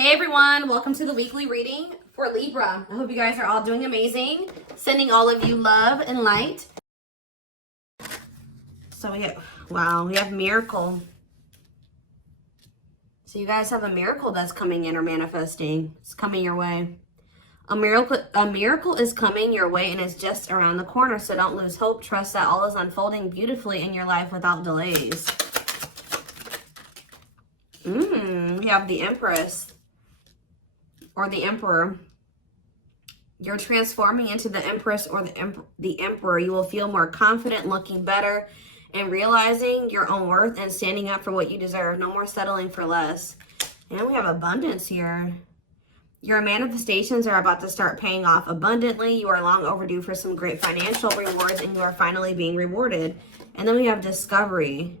Hey everyone, welcome to the weekly reading for Libra. I hope you guys are all doing amazing. Sending all of you love and light. So we have miracle. So you guys have a miracle that's coming in or manifesting. It's coming your way. A miracle is coming your way and it's just around the corner. So don't lose hope. Trust that all is unfolding beautifully in your life without delays. We have the Empress. Or the Emperor. You're transforming into the Empress or the Emperor. You will feel more confident, looking better, and realizing your own worth and standing up for what you deserve. No more settling for less. And we have abundance here. Your manifestations are about to start paying off abundantly. You are long overdue for some great financial rewards, and you are finally being rewarded. And then we have discovery.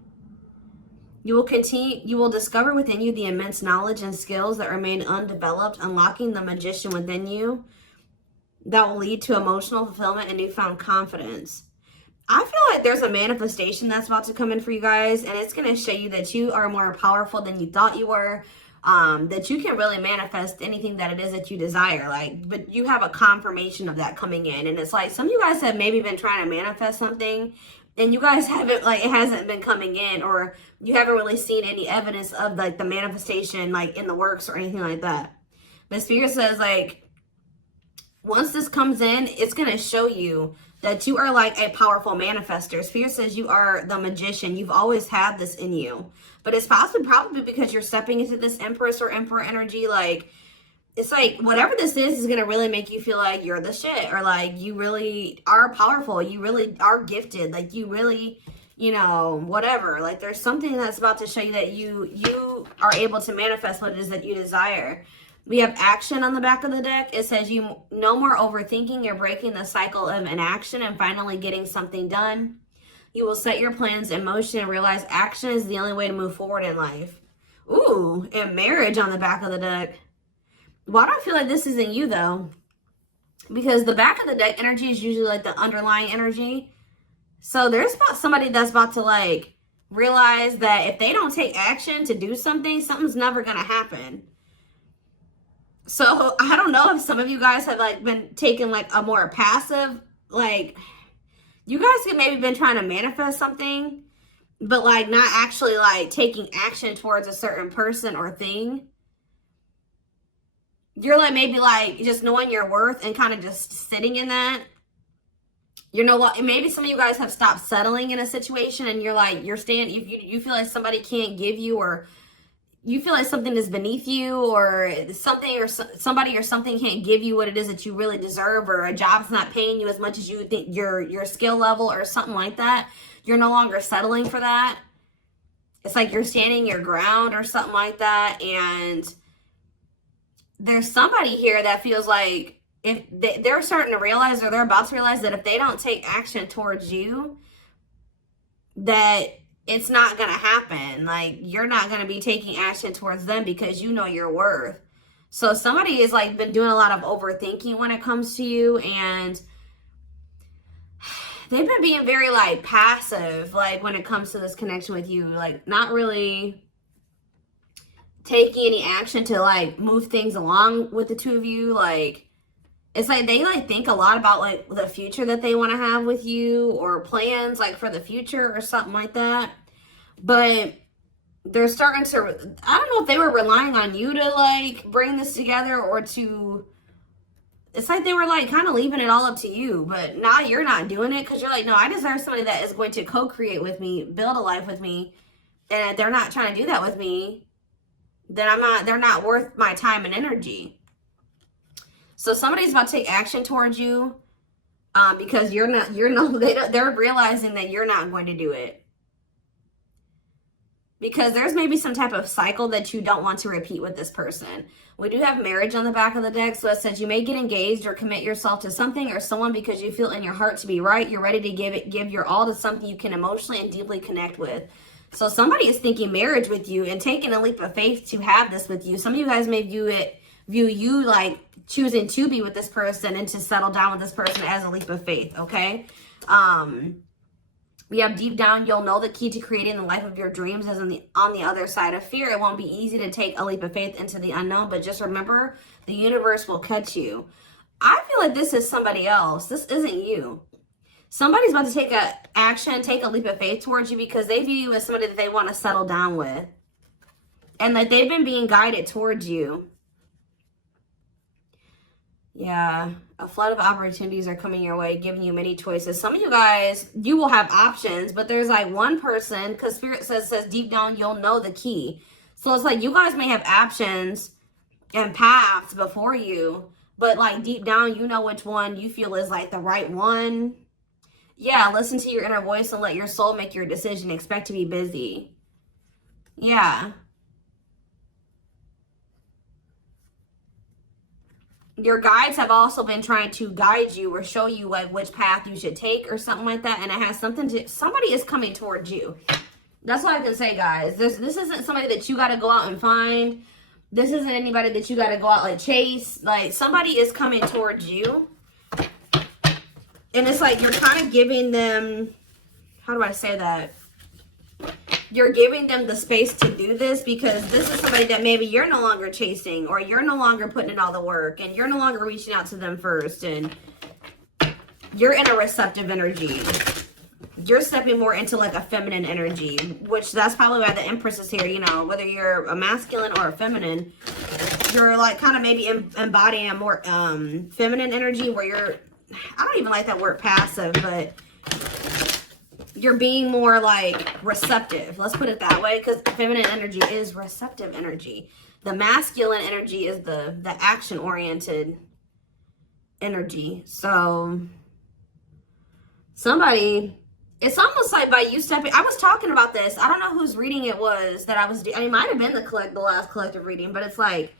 You will discover within you the immense knowledge and skills that remain undeveloped, unlocking the magician within you that will lead to emotional fulfillment and newfound confidence. I feel like there's a manifestation that's about to come in for you guys, and it's going to show you that you are more powerful than you thought you were, that you can really manifest anything that it is that you desire. But you have a confirmation of that coming in, and it's like some of you guys have maybe been trying to manifest something, and you guys haven't, it hasn't been coming in, or you haven't really seen any evidence of the manifestation in the works or anything like that. But Spirit says once this comes in, it's going to show you that you are a powerful manifester. Spirit says you are the magician. You've always had this in you. But it's probably because you're stepping into this Empress or Emperor energy. It's whatever this is going to really make you feel like you're the shit. Or you really are powerful. You really are gifted. You really, whatever. There's something that's about to show you that you are able to manifest what it is that you desire. We have action on the back of the deck. It says you no more overthinking. You're breaking the cycle of inaction and finally getting something done. You will set your plans in motion and realize action is the only way to move forward in life. Ooh, and marriage on the back of the deck. Why do I feel like this isn't you though? Because the back of the deck energy is usually the underlying energy. So there's somebody that's about to realize that if they don't take action to do something, something's never going to happen. So I don't know if some of you guys have been taking a more passive, you guys have maybe been trying to manifest something, but not actually taking action towards a certain person or thing. You're maybe just knowing your worth and kind of just sitting in that. You know what? Maybe some of you guys have stopped settling in a situation and you're you feel like somebody can't give you, or you feel like something is beneath you, or something or somebody or something can't give you what it is that you really deserve, or a job's not paying you as much as you think your skill level or something like that. You're no longer settling for that. It's you're standing your ground or something like that. And there's somebody here that feels like if they're starting to realize, or they're about to realize, that if they don't take action towards you, that it's not going to happen. You're not going to be taking action towards them because you know your worth. So somebody has been doing a lot of overthinking when it comes to you, and they've been being very passive when it comes to this connection with you, not really taking any action to move things along with the two of you. It's they think a lot about the future that they want to have with you, or plans for the future or something like that. But they're starting to, I don't know if they were relying on you to bring this together, or to, it's they were kind of leaving it all up to you. But now you're not doing it because you're no, I deserve somebody that is going to co-create with me, build a life with me. And if they're not trying to do that with me, then they're not worth my time and energy. So somebody's about to take action towards you because they're realizing that you're not going to do it. Because there's maybe some type of cycle that you don't want to repeat with this person. We do have marriage on the back of the deck. So it says you may get engaged or commit yourself to something or someone because you feel in your heart to be right. You're ready to give your all to something you can emotionally and deeply connect with. So somebody is thinking marriage with you and taking a leap of faith to have this with you. Some of you guys may view you choosing to be with this person and to settle down with this person as a leap of faith, okay? We have deep down, you'll know the key to creating the life of your dreams is on the other side of fear. It won't be easy to take a leap of faith into the unknown, but just remember, the universe will catch you. I feel like this is somebody else. This isn't you. Somebody's about to take a action, take a leap of faith towards you because they view you as somebody that they want to settle down with. And that they've been being guided towards you. Yeah, a flood of opportunities are coming your way, giving you many choices. Some of you guys, you will have options, but there's like one person, because Spirit says deep down, you'll know the key. So it's like you guys may have options and paths before you, but like deep down, you know which one you feel is like the right one. Yeah, listen to your inner voice and let your soul make your decision. Expect to be busy. Yeah. Your guides have also been trying to guide you or show you like which path you should take or something like that. And it has something to, somebody is coming towards you. That's all I can say, guys. This isn't somebody that you got to go out and find. This isn't anybody that you got to go out like chase. Like somebody is coming towards you. And it's like you're kind of giving them, how do I say that? You're giving them the space to do this because this is somebody that maybe you're no longer chasing or you're no longer putting in all the work and you're no longer reaching out to them first and you're in a receptive energy. You're stepping more into like a feminine energy, which that's probably why the Empress is here. You know, whether you're a masculine or a feminine, you're like kind of maybe embodying a more feminine energy where you're, I don't even like that word passive, but you're being more like receptive. Let's put it that way, because feminine energy is receptive energy. The masculine energy is the action-oriented energy. So somebody, it's almost like by you stepping, I was talking about this. I don't know whose reading it was that I was doing. It might have been the last collective reading, but it's like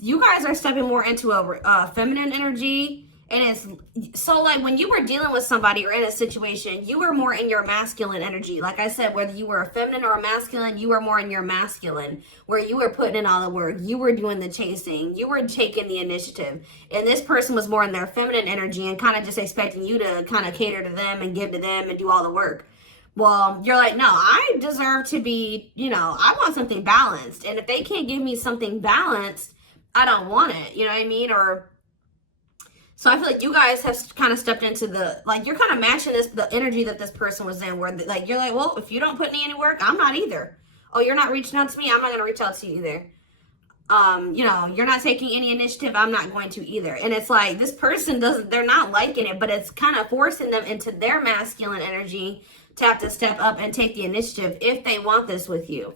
you guys are stepping more into a feminine energy. And it's so like when you were dealing with somebody or in a situation, you were more in your masculine energy. Like I said, whether you were a feminine or a masculine, you were more in your masculine, where you were putting in all the work. You were doing the chasing. You were taking the initiative. And this person was more in their feminine energy and kind of just expecting you to kind of cater to them and give to them and do all the work. Well, you're like, no, I deserve to be, you know, I want something balanced. And if they can't give me something balanced, I don't want it. You know what I mean? Or so I feel like you guys have kind of stepped into the, like, you're kind of matching the energy that this person was in, where, like, you're like, well, if you don't put in any work, I'm not either. Oh, you're not reaching out to me? I'm not going to reach out to you either. You know, you're not taking any initiative, I'm not going to either. And it's like, this person they're not liking it, but it's kind of forcing them into their masculine energy to have to step up and take the initiative if they want this with you.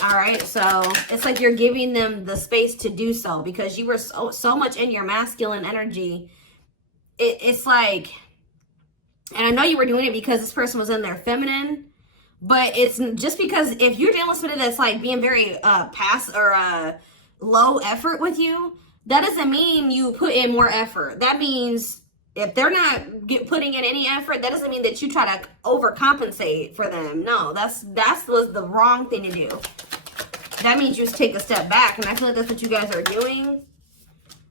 All right, so it's like you're giving them the space to do so because you were so much in your masculine energy. It's like, and I know you were doing it because this person was in their feminine, but it's just because if you're dealing with somebody that's like being very low effort with you, that doesn't mean you put in more effort. That means if they're not putting in any effort, that doesn't mean that you try to overcompensate for them. No, that was the wrong thing to do. That means you just take a step back, and I feel like that's what you guys are doing.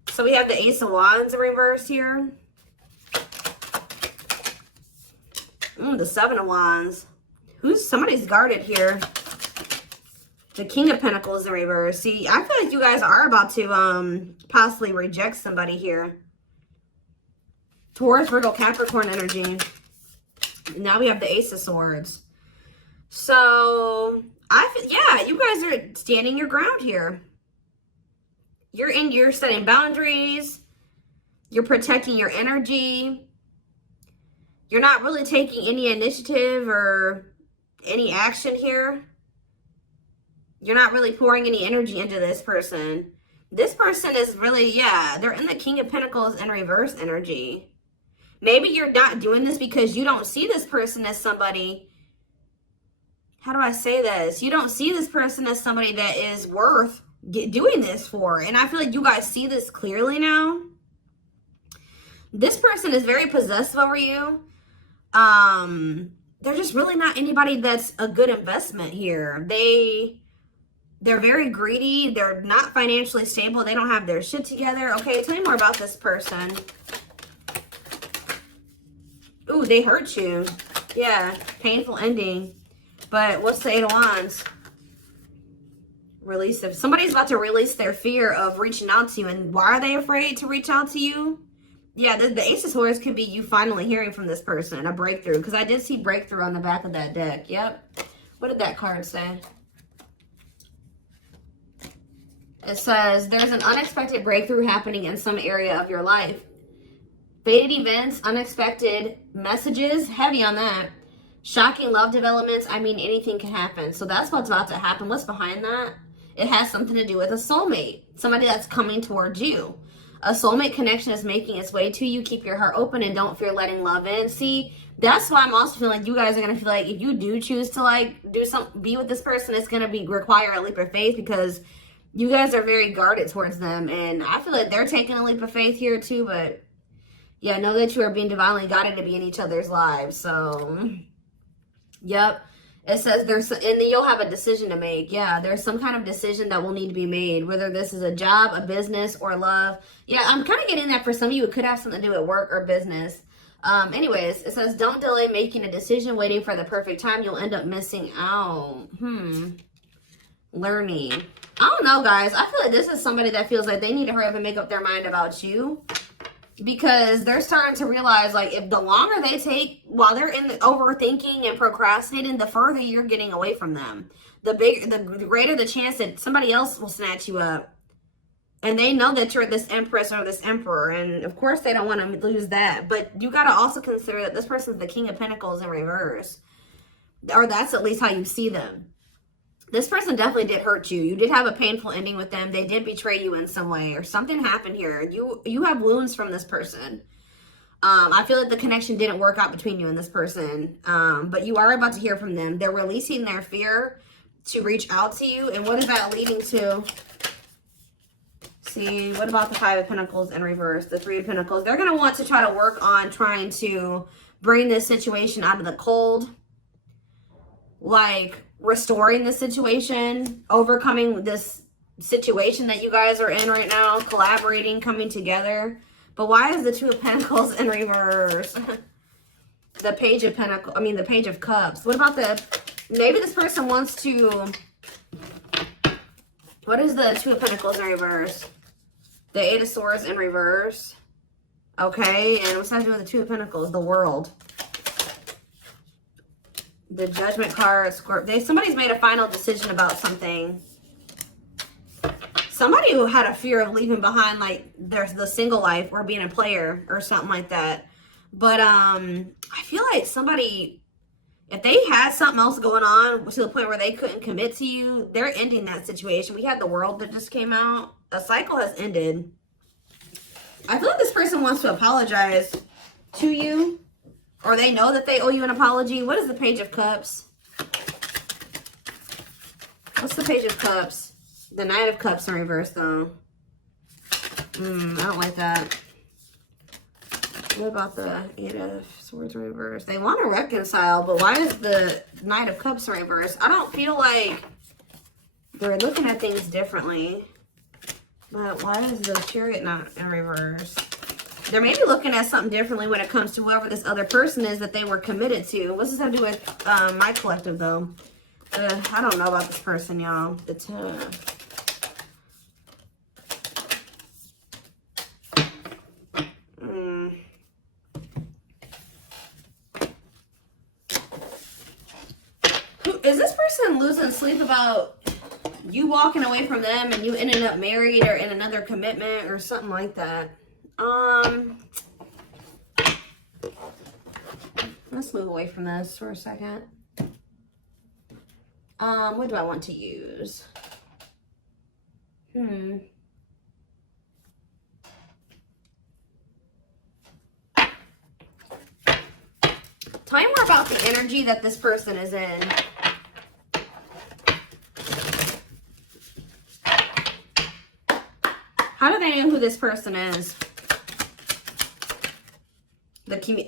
So we have the Ace of Wands in reverse here. The Seven of Wands. Somebody's guarded here. The King of Pentacles in reverse. See, I feel like you guys are about to possibly reject somebody here. Taurus, Virgo, Capricorn energy. Now we have the Ace of Swords. So, yeah, you guys are standing your ground here. You're setting boundaries. You're protecting your energy. You're not really taking any initiative or any action here. You're not really pouring any energy into this person. This person is really, yeah, they're in the King of Pentacles in reverse energy. Maybe you're not doing this because you don't see this person as somebody, how do I say this? You don't see this person as somebody that is worth doing this for. And I feel like you guys see this clearly now. This person is very possessive over you. They're just really not anybody that's a good investment here. They're very greedy. They're not financially stable. They don't have their shit together. Okay, tell me more about this person. Ooh, they hurt you. Yeah, painful ending. But what's the Eight of Wands? Release of, somebody's about to release their fear of reaching out to you. And why are they afraid to reach out to you? Yeah, the Ace of Swords could be you finally hearing from this person, a breakthrough. Because I did see breakthrough on the back of that deck. Yep. What did that card say? It says, there's an unexpected breakthrough happening in some area of your life. Fated events, unexpected messages, heavy on that. Shocking love developments, I mean, anything can happen. So that's what's about to happen. What's behind that? It has something to do with a soulmate. Somebody that's coming towards you. A soulmate connection is making its way to you. Keep your heart open and don't fear letting love in. See, that's why I'm also feeling like you guys are going to feel like if you do choose to like be with this person, it's going to require a leap of faith because you guys are very guarded towards them. And I feel like they're taking a leap of faith here too. But yeah, know that you are being divinely guided to be in each other's lives. So, yep. It says there's, and then you'll have a decision to make. Yeah, there's some kind of decision that will need to be made, whether this is a job, a business, or love. Yeah, I'm kind of getting that for some of you. It could have something to do with work or business. Anyways, it says don't delay making a decision, waiting for the perfect time. You'll end up missing out. Learning. I don't know, guys. I feel like this is somebody that feels like they need to hurry up and make up their mind about you. Because they're starting to realize, like, if the longer they take while they're in the overthinking and procrastinating, the further you're getting away from them. The greater the chance that somebody else will snatch you up. And they know that you're this empress or this emperor. And, of course, they don't want to lose that. But you got to also consider that this person's the King of Pentacles in reverse. Or that's at least how you see them. This person definitely did hurt you. You did have a painful ending with them. They did betray you in some way or something happened here. You have wounds from this person. I feel like the connection didn't work out between you and this person. But you are about to hear from them. They're releasing their fear to reach out to you. And what is that leading to? See, what about the Five of Pentacles in reverse? The Three of Pentacles. They're going to want to try to work on trying to bring this situation out of the cold. Like restoring the situation, overcoming this situation that you guys are in right now, collaborating, coming together. But why is the Two of Pentacles in reverse? The Page of Pentacles, I mean the Page of Cups. What about maybe this person wants to, what is the Two of Pentacles in reverse? The Eight of Swords in reverse. Okay, and what's that doing with the Two of Pentacles? The World. The Judgment card, Scorpio. Somebody's made a final decision about something. Somebody who had a fear of leaving behind, like, there's the single life or being a player or something like that. But I feel like somebody, if they had something else going on to the point where they couldn't commit to you, they're ending that situation. We had the World that just came out. A cycle has ended. I feel like this person wants to apologize to you. Or they know that they owe you an apology. What is the Page of Cups? What's the Page of Cups? The Knight of Cups in reverse, though. I don't like that. What about the Eight of Swords in reverse? They want to reconcile, but why is the Knight of Cups in reverse? I don't feel like they're looking at things differently. But why is the Chariot not in reverse? They're maybe looking at something differently when it comes to whoever this other person is that they were committed to. What's this have to do with my collective, though? I don't know about this person, y'all. Is this person losing sleep about you walking away from them and you ending up married or in another commitment or something like that? Let's move away from this for a second. What do I want to use? Tell me more about the energy that this person is in. How do they know who this person is?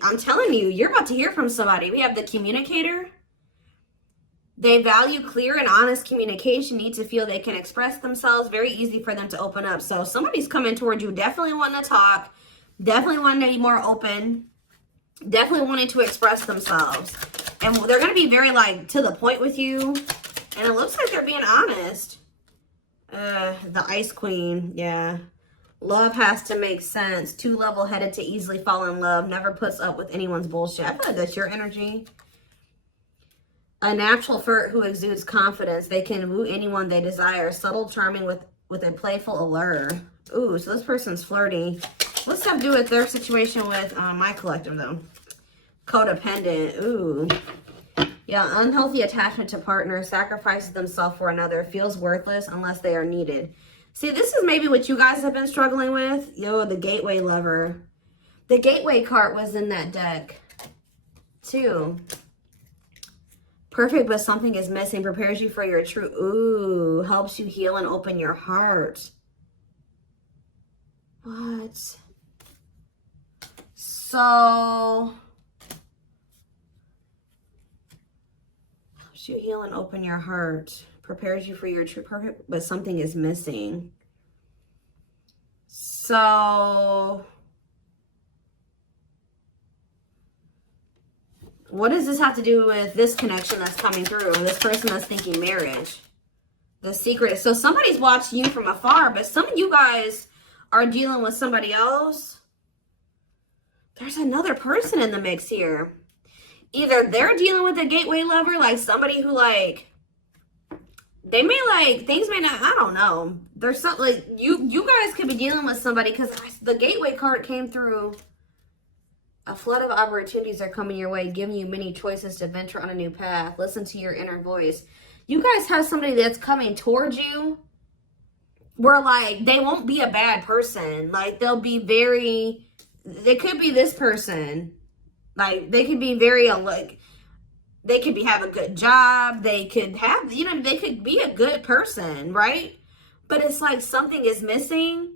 I'm telling you, you're about to hear from somebody. We have the Communicator. They value clear and honest communication, need to feel they can express themselves. Very easy for them to open up. So somebody's coming towards you, definitely wanting to talk, definitely wanting to be more open. Definitely wanting to express themselves. And they're going to be very, like, to the point with you. And it looks like they're being honest. The Ice Queen, yeah. Love has to make sense. Too level-headed to easily fall in love. Never puts up with anyone's bullshit. I feel like that's your energy. A natural flirt who exudes confidence. They can woo anyone they desire. Subtle, charming with a playful allure. Ooh, so this person's flirty. What's that do with their situation with my collective, though? Codependent. Ooh. Yeah, unhealthy attachment to partner. Sacrifices themselves for another. Feels worthless unless they are needed. See, this is maybe what you guys have been struggling with. Yo, the gateway lover. The gateway card was in that deck, too. Perfect, but something is missing. Prepares you for your true... Ooh, helps you heal and open your heart. What? So... helps you heal and open your heart. Prepares you for your true perfect, but something is missing. So... what does this have to do with this connection that's coming through? This person that's thinking marriage. The secret. So somebody's watching you from afar, but some of you guys are dealing with somebody else. There's another person in the mix here. Either they're dealing with a gateway lover, like somebody who, like, they may, like, things may not, I don't know. There's something, like, you guys could be dealing with somebody, because the gateway card came through. A flood of opportunities are coming your way, giving you many choices to venture on a new path. Listen to your inner voice. You guys have somebody that's coming towards you where, like, they won't be a bad person. Like, they'll be very, they could be this person. Like, they could be very, like, they could have a good job. They could have, you know, they could be a good person, right? But it's like something is missing.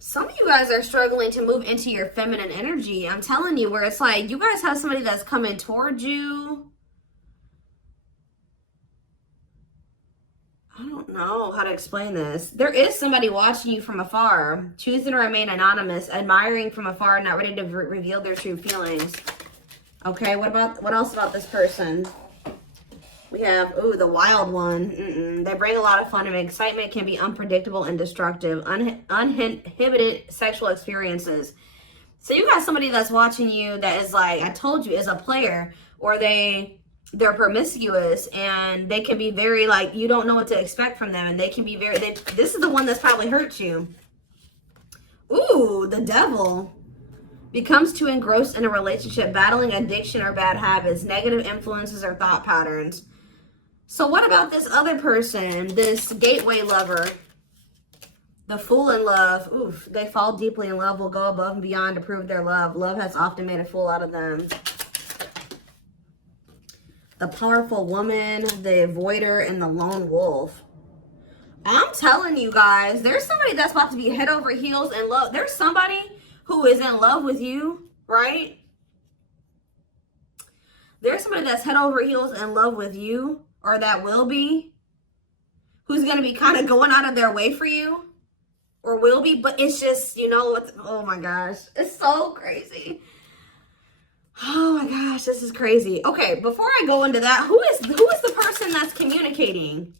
Some of you guys are struggling to move into your feminine energy. I'm telling you, where it's like you guys have somebody that's coming towards you. I don't know how to explain this. There is somebody watching you from afar, choosing to remain anonymous, admiring from afar, not ready to reveal their true feelings. Okay, what else about this person? We have, ooh, the wild one. They bring a lot of fun and excitement, can be unpredictable and destructive. Uninhibited sexual experiences. So you got somebody that's watching you that is like, I told you, is a player, or they're promiscuous, and they can be very, like, you don't know what to expect from them, and they can be very, this is the one that's probably hurt you. Ooh, the devil. Becomes too engrossed in a relationship, battling addiction or bad habits, negative influences or thought patterns. So what about this other person, this gateway lover, the fool in love? Oof, they fall deeply in love, will go above and beyond to prove their love. Love has often made a fool out of them. The powerful woman, the avoider, and the lone wolf. I'm telling you guys, there's somebody that's about to be head over heels in love. There's somebody who is in love with you, right? There's somebody that's head over heels in love with you, or that will be, who's going to be kind of going out of their way for you, or will be, but it's just, you know, oh my gosh, it's so crazy. Oh my gosh, this is crazy. Okay, before I go into that, who is the person that's communicating?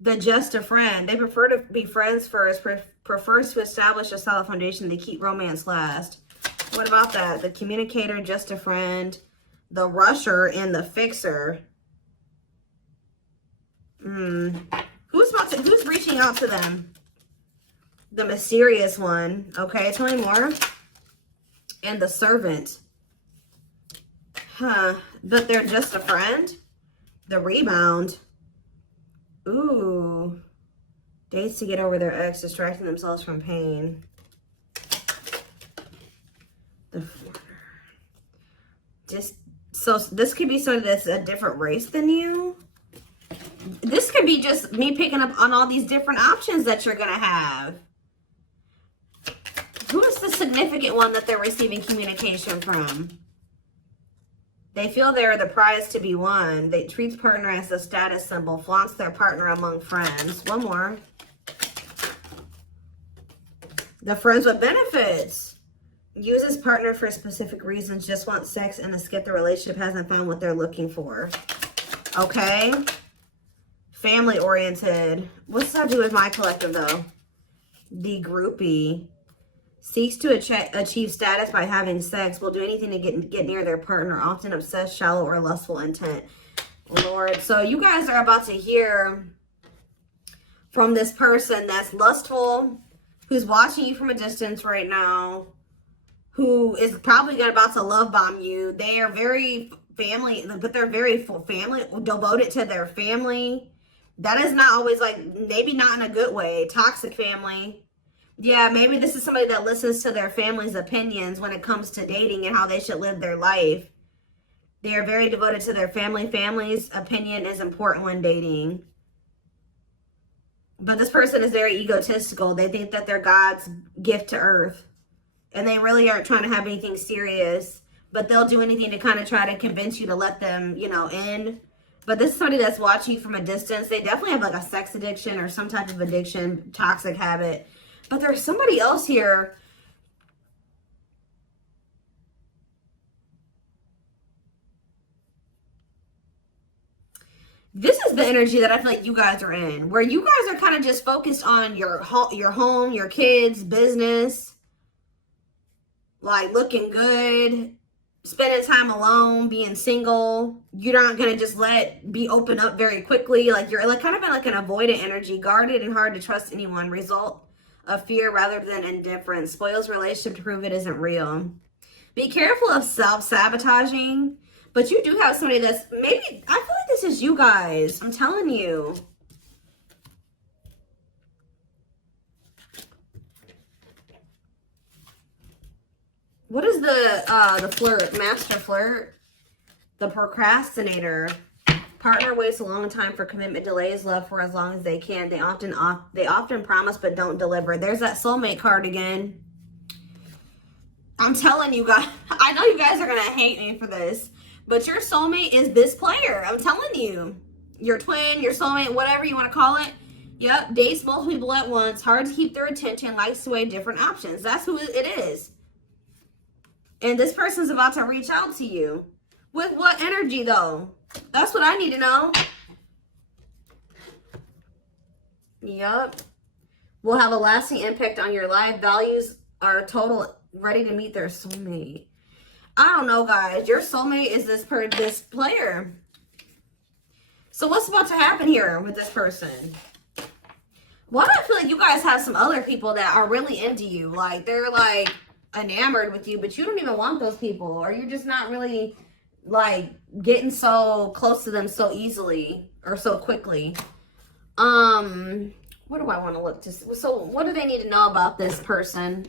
The just a friend. They prefer to be friends first, prefers to establish a solid foundation. They keep romance last. What about that? The communicator, just a friend, the rusher, and the fixer. Who's reaching out to them? The mysterious one. Okay, tell me more. And the servant. Huh. But they're just a friend? The rebound. Ooh. Dates to get over their ex, distracting themselves from pain. The so this could be somebody that's a different race than you. This could be just me picking up on all these different options that you're going to have. Who is the significant one that they're receiving communication from? They feel they're the prize to be won. They treat partner as a status symbol, flaunts their partner among friends. One more. The friends with benefits. Uses partner for specific reasons, just want sex and to skip the relationship, hasn't found what they're looking for. Okay. Family oriented. What's that do with my collective though? The groupie. Seeks to achieve status by having sex. Will do anything to get near their partner. Often obsessed, shallow, or lustful intent. Lord. So you guys are about to hear from this person that's lustful, who's watching you from a distance right now, who is probably about to love bomb you. They are very family, but they're very family, devoted to their family. That is not always like, maybe not in a good way. Toxic family. Yeah, maybe this is somebody that listens to their family's opinions when it comes to dating and how they should live their life. They are very devoted to their family. Family's opinion is important when dating. But this person is very egotistical. They think that they're God's gift to earth. And they really aren't trying to have anything serious. But they'll do anything to kind of try to convince you to let them, you know, in. But this is somebody that's watching you from a distance. They definitely have like a sex addiction or some type of addiction, toxic habit. But there's somebody else here. This is the energy that I feel like you guys are in, where you guys are kind of just focused on your home, your kids, business, like looking good, spending time alone, being single. You're not going to just be open up very quickly. Like you're like kind of in like an avoidant energy, guarded and hard to trust anyone. Result of fear rather than indifference. Spoils relationship to prove it isn't real. Be careful of self-sabotaging. But you do have somebody that's maybe, I feel like this is you guys. I'm telling you. What is the flirt? Master flirt? The procrastinator. Partner waits a long time for commitment, delays love for as long as they can. They often promise but don't deliver. There's that soulmate card again. I'm telling you guys, I know you guys are going to hate me for this, but your soulmate is this player. I'm telling you. Your twin, your soulmate, whatever you want to call it. Yep, dates multiple people at once, hard to keep their attention, likes to weigh different options. That's who it is. And this person's about to reach out to you. With what energy though? That's what I need to know. Yep. Will have a lasting impact on your life. Values are total, ready to meet their soulmate. I don't know, guys. Your soulmate is this player. So what's about to happen here with this person? Why do I feel like you guys have some other people that are really into you? Like, they're, like, enamored with you, but you don't even want those people. Or you're just not really, like, getting so close to them so easily or so quickly. What do I want to look to? So what do they need to know about this person?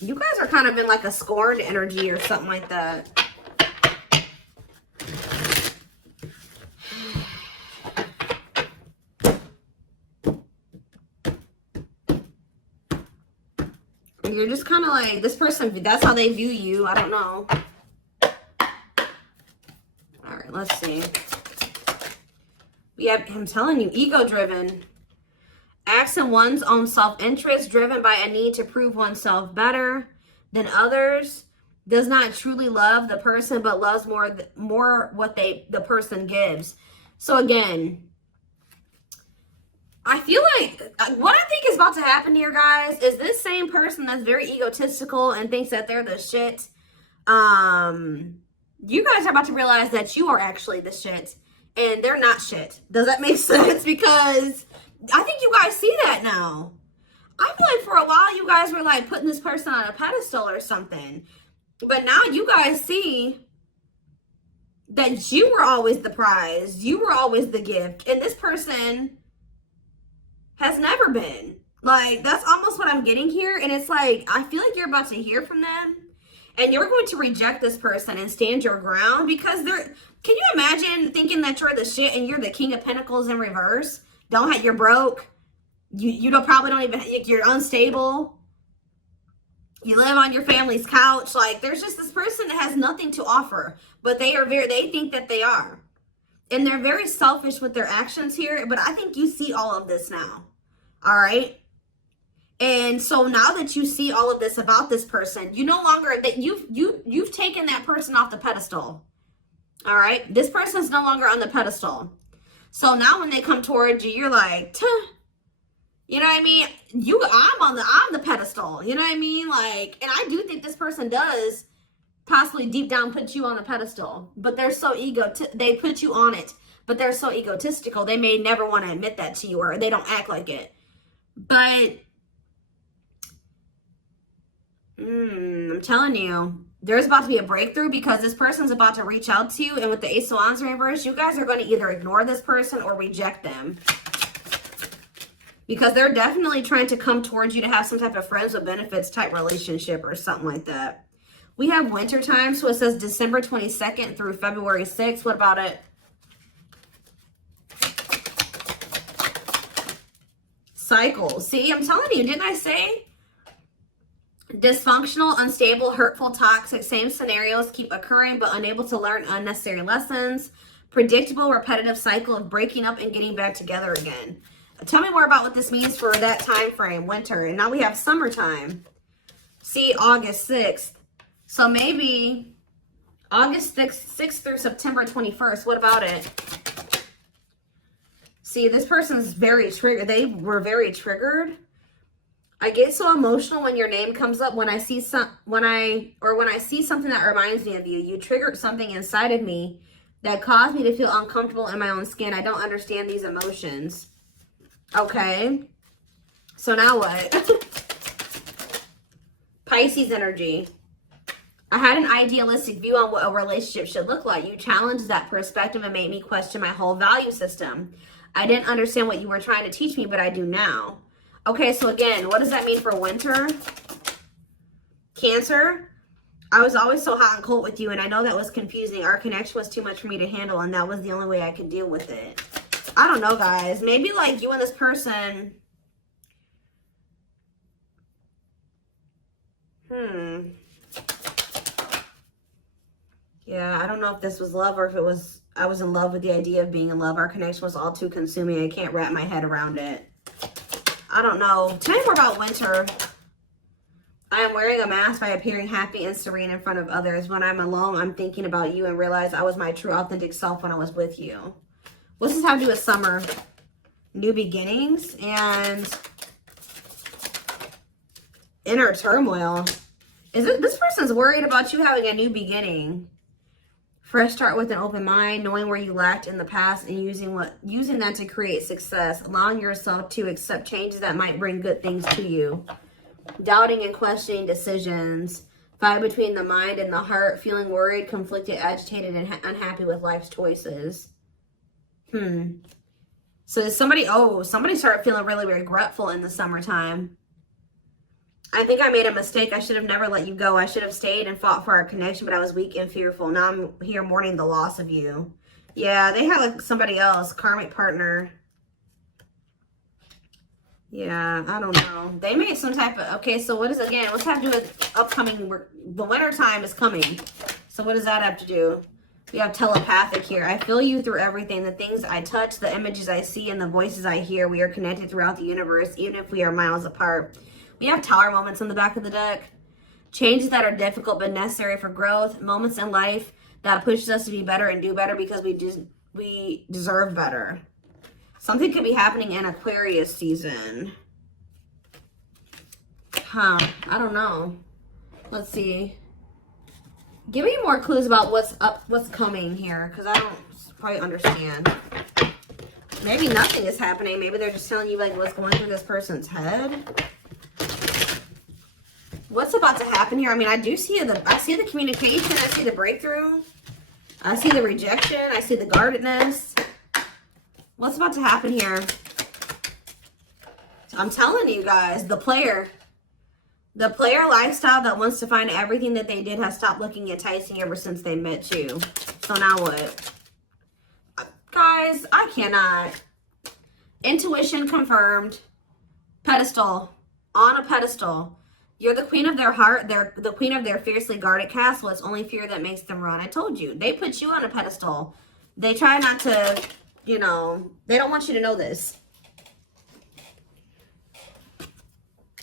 You guys are kind of in like a scorned energy or something like that. You're just kind of like, this person, that's how they view you. I don't know. All right, let's see. I'm telling you, ego-driven. Acts in one's own self-interest, driven by a need to prove oneself better than others. Does not truly love the person, but loves more what the person gives. So again, I feel like what I think is about to happen here, guys, is this same person that's very egotistical and thinks that they're the shit. You guys are about to realize that you are actually the shit and they're not shit. Does that make sense? Because I think you guys see that now. I feel like for a while you guys were like putting this person on a pedestal or something. But now you guys see that you were always the prize. You were always the gift. And this person has never been. Like, that's almost what I'm getting here. And it's like, I feel like you're about to hear from them. And you're going to reject this person and stand your ground. Because they're, can you imagine thinking that you're the shit and you're the King of Pentacles in reverse? You're broke. You don't probably don't even, you're unstable. You live on your family's couch. Like, there's just this person that has nothing to offer, but they think that they are. And they're very selfish with their actions here, but I think you see all of this now. All right? And so now that you see all of this about this person, you no longer, that you've taken that person off the pedestal. All right? This person's no longer on the pedestal. So now when they come towards you, you're like, tuh. You know what I mean? I'm the pedestal. You know what I mean? Like, and I do think this person does possibly deep down put you on a pedestal, but they're so they put you on it, but they're so egotistical. They may never want to admit that to you, or they don't act like it. But I'm telling you, there's about to be a breakthrough because this person's about to reach out to you. And with the Ace of Wands reverse, you guys are going to either ignore this person or reject them. Because they're definitely trying to come towards you to have some type of friends with benefits type relationship or something like that. We have winter time, so it says December 22nd through February 6th. What about it? Cycles. See, I'm telling you, didn't I say? Dysfunctional, unstable, hurtful, toxic, same scenarios keep occurring but unable to learn unnecessary lessons. Predictable, repetitive cycle of breaking up and getting back together again. Tell me more about what this means for that time frame, winter. And now we have summertime. See, August 6th. So maybe August 6th through September 21st. What about it? See, this person's very triggered. They were very triggered. I get so emotional when your name comes up. When I see something that reminds me of you. You triggered something inside of me that caused me to feel uncomfortable in my own skin. I don't understand these emotions. Okay, so now what? Pisces energy. I had an idealistic view on what a relationship should look like. You challenged that perspective and made me question my whole value system. I didn't understand what you were trying to teach me, but I do now. Okay, so again, what does that mean for winter? Cancer. I was always so hot and cold with you, and I know that was confusing. Our connection was too much for me to handle, and that was the only way I could deal with it. I don't know, guys. Maybe like you and this person. Yeah, I don't know if this was love or if it was, I was in love with the idea of being in love. Our connection was all too consuming. I can't wrap my head around it. I don't know. Tell me more about winter. I am wearing a mask by appearing happy and serene in front of others. When I'm alone, I'm thinking about you and realize I was my true authentic self when I was with you. What's this have to do with summer? New beginnings and inner turmoil. Is it this person's worried about you having a new beginning? Fresh start with an open mind, knowing where you lacked in the past and using that to create success. Allowing yourself to accept changes that might bring good things to you. Doubting and questioning decisions. Fight between the mind and the heart. Feeling worried, conflicted, agitated, and unhappy with life's choices. So somebody started feeling really regretful in the summertime. I think I made a mistake. I should have never let you go. I should have stayed and fought for our connection, but I was weak and fearful. Now I'm here mourning the loss of you. Yeah, they had like somebody else, karmic partner. Yeah, I don't know. They made some type of, okay, so what is, again, what's have to do with upcoming, the winter time is coming. So what does that have to do? We have telepathic here. I feel you through everything. The things I touch, the images I see, and the voices I hear. We are connected throughout the universe, even if we are miles apart. We have tower moments on the back of the deck. Changes that are difficult but necessary for growth. Moments in life that pushes us to be better and do better because we deserve better. Something could be happening in Aquarius season. I don't know. Let's see. Give me more clues about what's coming here, because I don't quite understand. Maybe nothing is happening. Maybe they're just telling you like what's going through this person's head. What's about to happen here? I mean, I see the communication. I see the breakthrough. I see the rejection. I see the guardedness. What's about to happen here? I'm telling you guys, the player lifestyle that wants to find everything that they did has stopped looking enticing ever since they met you. So now what? Guys, I cannot. Intuition confirmed. Pedestal. On a pedestal. You're the queen of their heart. They're the queen of their fiercely guarded castle. It's only fear that makes them run. I told you. They put you on a pedestal. They try not to, you know, they don't want you to know this.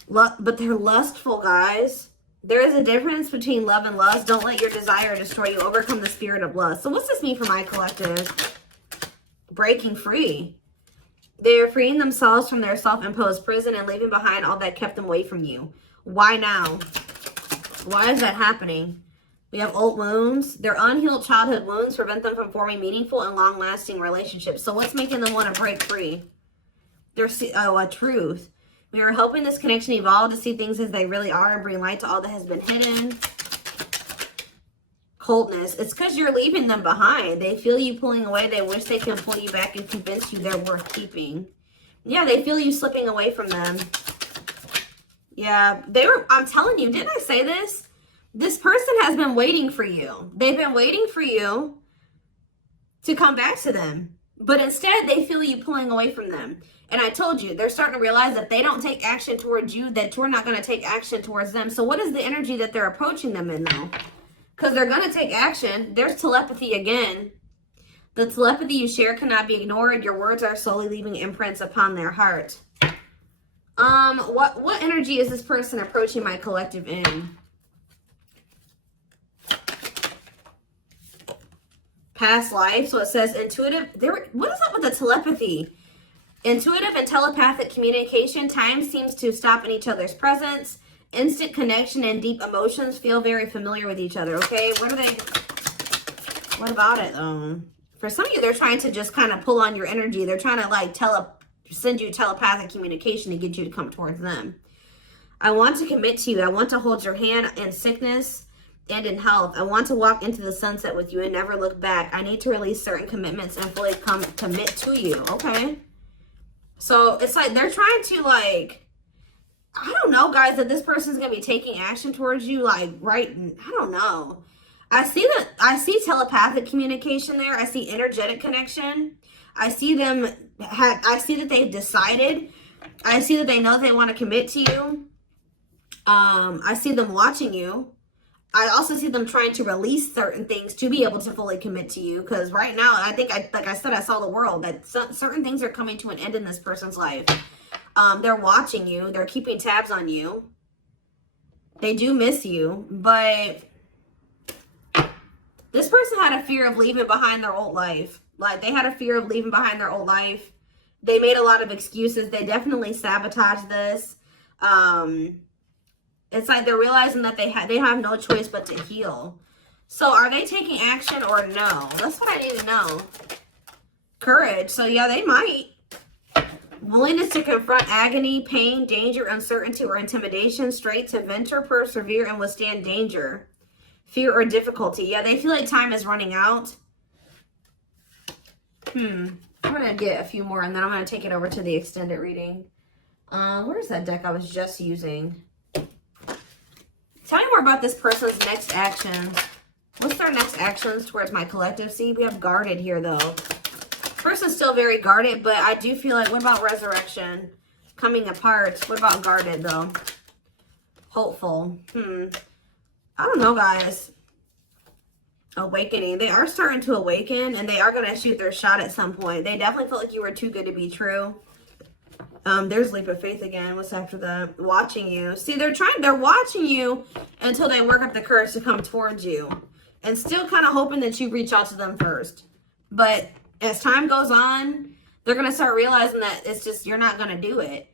But they're lustful, guys. There is a difference between love and lust. Don't let your desire destroy you. Overcome the spirit of lust. So what's this mean for my collective? Breaking free. They are freeing themselves from their self-imposed prison and leaving behind all that kept them away from you. Why now? Why is that happening? We have old wounds. Their unhealed childhood wounds prevent them from forming meaningful and long-lasting relationships. So what's making them want to break free? A truth. We are helping this connection evolve to see things as they really are and bring light to all that has been hidden. Coldness. It's because you're leaving them behind. They feel you pulling away. They wish they can pull you back and convince you they're worth keeping. Yeah, they feel you slipping away from them. Yeah, I'm telling you, didn't I say this? This person has been waiting for you. They've been waiting for you to come back to them. But instead, they feel you pulling away from them. And I told you, they're starting to realize that they don't take action towards you, that you're not going to take action towards them. So what is the energy that they're approaching them in, though? Because they're going to take action. There's telepathy again. The telepathy you share cannot be ignored. Your words are slowly leaving imprints upon their heart. What energy is this person approaching my collective in? Past life. So it says intuitive. What is up with the telepathy? Intuitive and telepathic communication. Time seems to stop in each other's presence. Instant connection and deep emotions. Feel very familiar with each other. Okay, what about it? For some of you, they're trying to just kind of pull on your energy. They're trying to like send you telepathic communication to get you to come towards them. I want to commit to you. I want to hold your hand in sickness and in health. I want to walk into the sunset with you and never look back. I need to release certain commitments and fully commit to you. Okay. So it's like they're trying to like, I don't know, guys, that this person's going to be taking action towards you. Like, right. I don't know. I see telepathic communication there. I see energetic connection. I see them. I see that they've decided. I see that they know they want to commit to you. I see them watching you. I also see them trying to release certain things to be able to fully commit to you. Because right now, I think, like I said, I saw the world. That certain things are coming to an end in this person's life. They're watching you. They're keeping tabs on you. They do miss you. But this person had a fear of leaving behind their old life. Like, they had a fear of leaving behind their old life. They made a lot of excuses. They definitely sabotaged this. It's like they're realizing that they have no choice but to heal. So are they taking action or no? That's what I need to know. Courage. So yeah, they might. Willingness to confront agony, pain, danger, uncertainty, or intimidation. Straight to venture, persevere, and withstand danger. Fear or difficulty. Yeah, they feel like time is running out. I'm going to get a few more and then I'm going to take it over to the extended reading. Where's that deck I was just using? Tell me more about this person's next actions. What's their next actions towards my collective? See, we have guarded here, though. Person's still very guarded, but I do feel like, what about resurrection? Coming apart. What about guarded, though? Hopeful. I don't know, guys. Awakening. They are starting to awaken, and they are going to shoot their shot at some point. They definitely felt like you were too good to be true. There's leap of faith again. What's after that? Watching you. See, they're watching you until they work up the courage to come towards you. And still kind of hoping that you reach out to them first. But as time goes on, they're going to start realizing that it's just, you're not going to do it.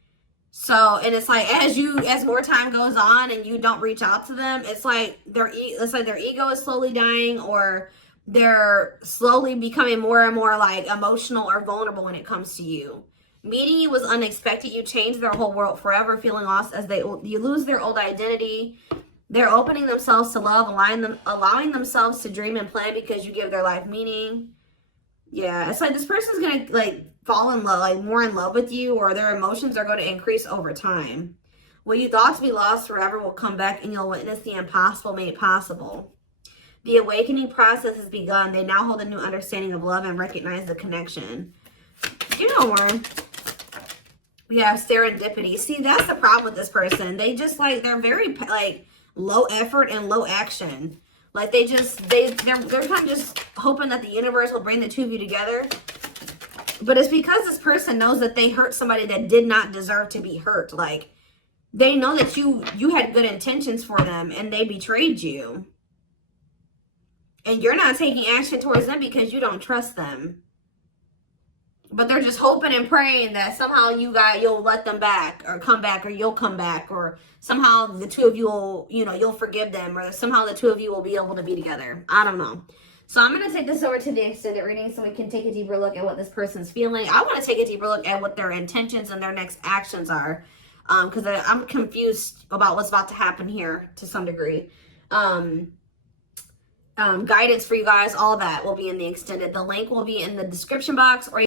So, and it's like, as more time goes on and you don't reach out to them, it's like their ego is slowly dying, or they're slowly becoming more and more like emotional or vulnerable when it comes to you. Meeting you was unexpected. You changed their whole world forever, feeling lost as you lose their old identity. They're opening themselves to love, allowing themselves to dream and plan because you give their life meaning. Yeah, it's like this person's going to like fall in love, like more in love with you, or their emotions are going to increase over time. What you thought to be lost forever will come back and you'll witness the impossible made possible. The awakening process has begun. They now hold a new understanding of love and recognize the connection. You know more. We have serendipity. See, that's the problem with this person. They just like, they're very like low effort and low action. Like they're kind of just hoping that the universe will bring the two of you together. But it's because this person knows that they hurt somebody that did not deserve to be hurt. Like they know that you had good intentions for them and they betrayed you. And you're not taking action towards them because you don't trust them. But they're just hoping and praying that somehow you'll let them back or come back, or you'll come back, or somehow the two of you will, you'll forgive them, or somehow the two of you will be able to be together. I don't know. So I'm going to take this over to the extended reading so we can take a deeper look at what this person's feeling. I want to take a deeper look at what their intentions and their next actions are, because I'm confused about what's about to happen here to some degree. Guidance for you guys, all that will be in the extended. The link will be in the description box, or